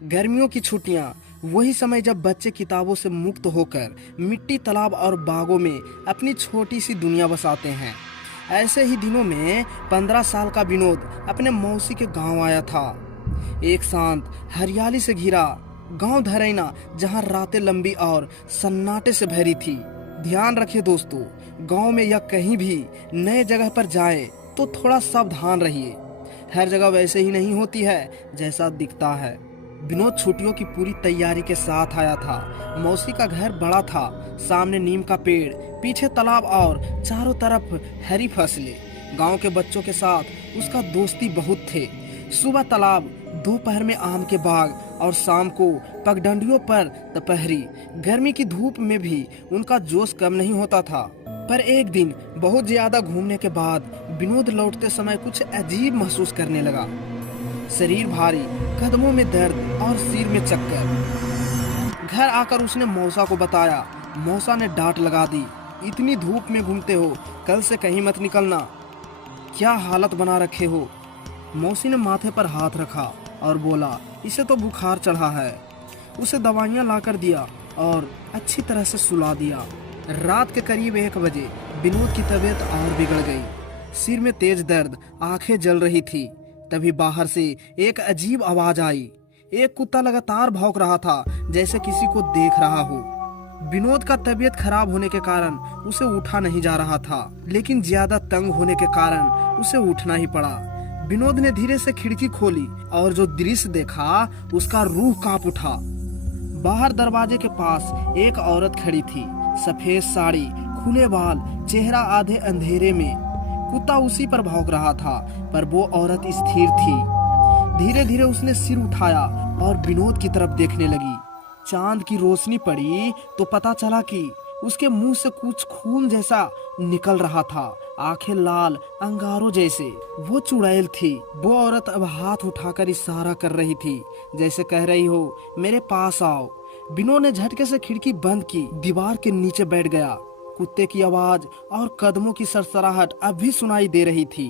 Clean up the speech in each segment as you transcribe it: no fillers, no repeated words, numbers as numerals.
गर्मियों की छुट्टियां, वही समय जब बच्चे किताबों से मुक्त होकर मिट्टी, तालाब और बागों में अपनी छोटी सी दुनिया बसाते हैं। ऐसे ही दिनों में 15 साल का विनोद अपने मौसी के गांव आया था। एक शांत, हरियाली से घिरा गांव धरैना, जहां रातें लंबी और सन्नाटे से भरी थी। ध्यान रखिए दोस्तों, गांव में या कहीं भी नए जगह पर जाएं तो थोड़ा सावधान रहिए। हर जगह वैसे ही नहीं होती है जैसा दिखता है। विनोद छुट्टियों की पूरी तैयारी के साथ आया था। मौसी का घर बड़ा था, सामने नीम का पेड़, पीछे तालाब और चारों तरफ हरी फसलें। गांव के बच्चों के साथ उसका दोस्ती बहुत थे। सुबह तालाब, दोपहर में आम के बाग और शाम को पगडंडियों पर दोपहरी। गर्मी की धूप में भी उनका जोश कम नहीं होता था। पर एक दिन बहुत ज्यादा घूमने के बाद विनोद लौटते समय कुछ अजीब महसूस करने लगा। शरीर भारी, कदमों में दर्द और सिर में चक्कर। घर आकर उसने मौसा को बताया। मौसा ने डांट लगा दी, इतनी धूप में घूमते हो, कल से कहीं मत निकलना। क्या हालत बना रखे हो। मौसी ने माथे पर हाथ रखा और बोला, इसे तो बुखार चढ़ा है। उसे दवाइयाँ लाकर दिया और अच्छी तरह से सुला दिया। रात के करीब 1 बजे विनोद की तबीयत और बिगड़ गई। सिर में तेज दर्द, आंखें जल रही थी। तभी बाहर से एक अजीब आवाज आई। एक कुत्ता लगातार भौंक रहा था, जैसे किसी को देख रहा हो। विनोद का तबीयत खराब होने के कारण उसे उठा नहीं जा रहा था, लेकिन ज्यादा तंग होने के कारण उसे उठना ही पड़ा। विनोद ने धीरे से खिड़की खोली और जो दृश्य देखा उसका रूह कांप उठा। बाहर दरवाजे के पास एक औरत खड़ी थी, सफेद साड़ी, खुले बाल, चेहरा आधे अंधेरे में। कुत्ता उसी पर भौंक रहा था, पर वो औरत स्थिर थी। धीरे धीरे उसने सिर उठाया और विनोद की तरफ देखने लगी। चांद की रोशनी पड़ी तो पता चला कि उसके मुंह से कुछ खून जैसा निकल रहा था, आंखें लाल अंगारों जैसे। वो चुड़ैल थी। वो औरत अब हाथ उठाकर इशारा कर रही थी, जैसे कह रही हो, मेरे पास आओ। विनोद ने झटके से खिड़की बंद की, दीवार के नीचे बैठ गया। कुत्ते की आवाज और कदमों की सरसराहट अब भी सुनाई दे रही थी।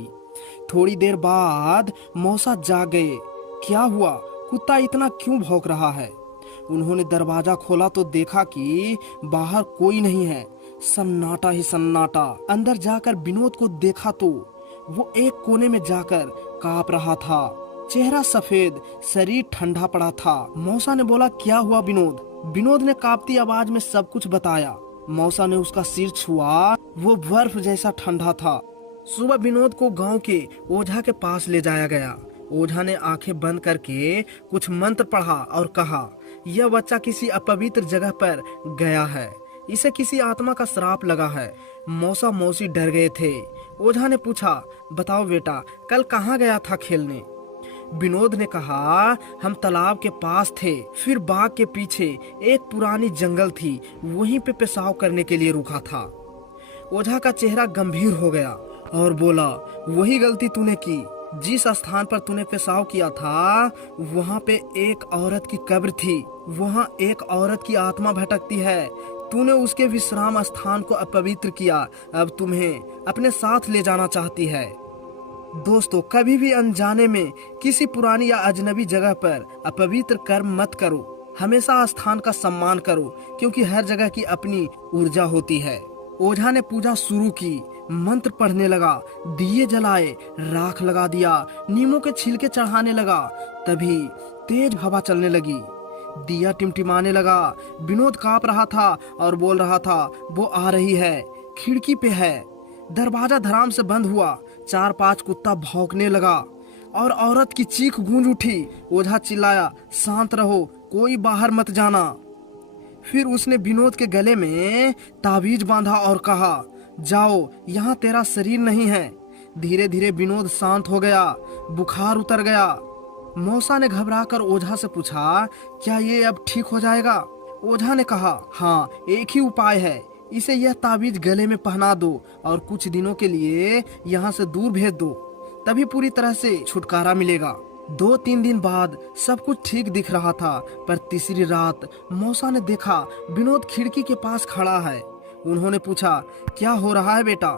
थोड़ी देर बाद मौसा जाग गए। क्या हुआ, कुत्ता इतना क्यों भौंक रहा है? उन्होंने दरवाजा खोला तो देखा कि बाहर कोई नहीं है, सन्नाटा ही सन्नाटा। अंदर जाकर विनोद को देखा तो वो एक कोने में जाकर कांप रहा था। चेहरा सफेद, शरीर ठंडा पड़ा था। मौसा ने बोला, क्या हुआ विनोद? विनोद ने कांपती आवाज में सब कुछ बताया। मौसा ने उसका सिर छुआ, वो बर्फ जैसा ठंडा था। सुबह विनोद को गांव के ओझा के पास ले जाया गया। ओझा ने आंखें बंद करके कुछ मंत्र पढ़ा और कहा, यह बच्चा किसी अपवित्र जगह पर गया है, इसे किसी आत्मा का श्राप लगा है। मौसा मौसी डर गए थे। ओझा ने पूछा, बताओ बेटा, कल कहाँ गया था खेलने? विनोद ने कहा, हम तालाब के पास थे, फिर बाग के पीछे एक पुरानी जंगल थी, वहीं पे पेशाब करने के लिए रुका था। ओझा का चेहरा गंभीर हो गया और बोला, वही गलती तूने की। जिस स्थान पर तूने पेशाब किया था वहाँ पे एक औरत की कब्र थी। वहाँ एक औरत की आत्मा भटकती है। तूने उसके विश्राम स्थान को अपवित्र किया, अब तुम्हें अपने साथ ले जाना चाहती है। दोस्तों, कभी भी अनजाने में किसी पुरानी या अजनबी जगह पर अपवित्र कर्म मत करो। हमेशा स्थान का सम्मान करो, क्योंकि हर जगह की अपनी ऊर्जा होती है। ओझा ने पूजा शुरू की, मंत्र पढ़ने लगा, दिए जलाए, राख लगा दिया, नीमों के छिलके चढ़ाने लगा। तभी तेज हवा चलने लगी, दिया टिमटिमाने लगा। विनोद कांप रहा था और बोल रहा था, वो आ रही है, खिड़की पे है। दरवाजा धड़ाम से बंद हुआ। 4-5 कुत्ता भौंकने लगा और औरत की चीख गूंज उठी। ओझा चिल्लाया, शांत रहो, कोई बाहर मत जाना। फिर उसने विनोद के गले में ताबीज बांधा और कहा, जाओ, यहाँ तेरा शरीर नहीं है। धीरे धीरे विनोद शांत हो गया, बुखार उतर गया। मौसा ने घबराकर ओझा से पूछा, क्या ये अब ठीक हो जाएगा? ओझा ने कहा, हाँ, एक ही उपाय है, इसे यह ताबीज गले में पहना दो और कुछ दिनों के लिए यहाँ से दूर भेज दो, तभी पूरी तरह से छुटकारा मिलेगा। 2-3 दिन बाद सब कुछ ठीक दिख रहा था, पर तीसरी रात मौसा ने देखा विनोद खिड़की के पास खड़ा है। उन्होंने पूछा, क्या हो रहा है बेटा?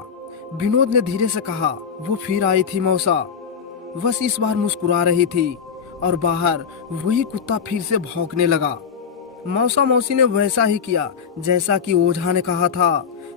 विनोद ने धीरे से कहा, वो फिर आई थी मौसा, बस इस बार मुस्कुरा रही थी और बाहर वही कुत्ता फिर से भौंकने लगा। मौसा मौसी ने वैसा ही किया जैसा कि ओझा ने कहा था।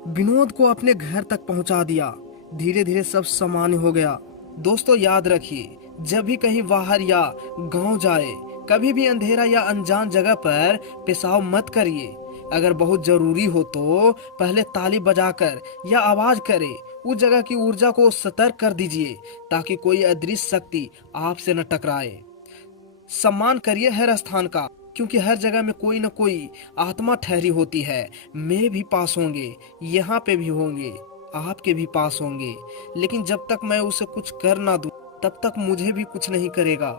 विनोद को अपने घर तक पहुंचा दिया। धीरे धीरे सब सामान्य हो गया। दोस्तों याद रखिए, जब भी कहीं बाहर या गांव जाए, कभी भी अंधेरा या अनजान जगह पर पेशाब मत करिए। अगर बहुत जरूरी हो तो पहले ताली बजाकर या आवाज करे उस जगह की ऊर्जा को सतर्क कर दीजिए, ताकि कोई अदृश्य शक्ति आपसे न टकराए। सम्मान करिए हर स्थान का, क्योंकि हर जगह में कोई न कोई आत्मा ठहरी होती है। मेरे भी पास होंगे, यहाँ पे भी होंगे, आपके भी पास होंगे, लेकिन जब तक मैं उसे कुछ कर ना दूं, तब तक मुझे भी कुछ नहीं करेगा।